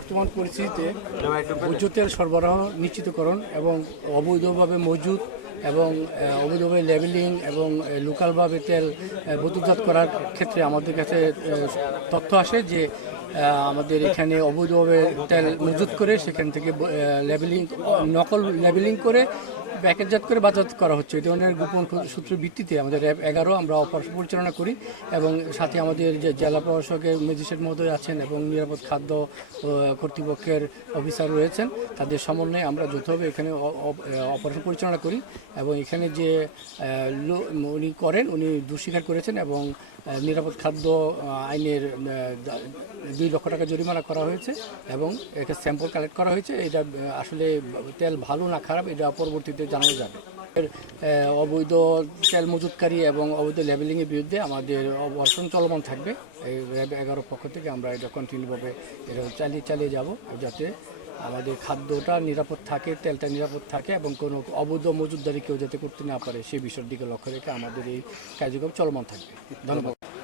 বর্তমান পরিস্থিতিতে ভোজ্য তেল সরবরাহ নিশ্চিতকরণ এবং অবৈধভাবে মজুত এবং অবৈধভাবে লেবেলিং এবং লোকালভাবে তেল বৈধজাত করার ক্ষেত্রে আমাদের কাছে তথ্য আসে যে আমাদের এখানে অবৈধভাবে তেল মজুত করে সেখান থেকে নকল লেবেলিং করে প্যাকেটজাত করে বাজারজাত করা হচ্ছে। এই ধরনের গোপন সূত্রের ভিত্তিতে আমাদের র্যাব 11 আমরা অপারেশন পরিচালনা করি এবং সাথে আমাদের যে জেলা প্রশাসকের ম্যাজিস্ট্রেট মহোদয় আছেন এবং নিরাপদ খাদ্য কর্তৃপক্ষের অফিসার রয়েছেন, তাদের সমন্বয়ে আমরা যৌথভাবে এখানে অপারেশন পরিচালনা করি এবং এখানে যে উনি করেন উনি দোষ স্বীকার করেছেন এবং নিরাপদ খাদ্য আইনের 2 লক্ষ টাকা জরিমানা করা হয়েছে এবং একটা স্যাম্পল কালেক্ট করা হয়েছে। এটা আসলে তেল ভালো না খারাপ এটা পরবর্তীতে জানানো যাবে। অবৈধ তেল মজুতকারী এবং অবৈধ লেবেলিংয়ের বিরুদ্ধে আমাদের অপারেশন চলমান থাকবে। এই র্যাব 11 পক্ষ থেকে আমরা এটা কন্টিনিউভাবে এটা চালিয়ে যাব যাতে আমাদের খাদ্যটা নিরাপদ থাকে, তেলটা নিরাপদ থাকে এবং কোনো অবৈধ মজুতদারি কেউ যাতে করতে না পারে সেই বিষয়ের দিকে লক্ষ্য রেখে আমাদের এই কার্যক্রম চলমান থাকবে। ধন্যবাদ।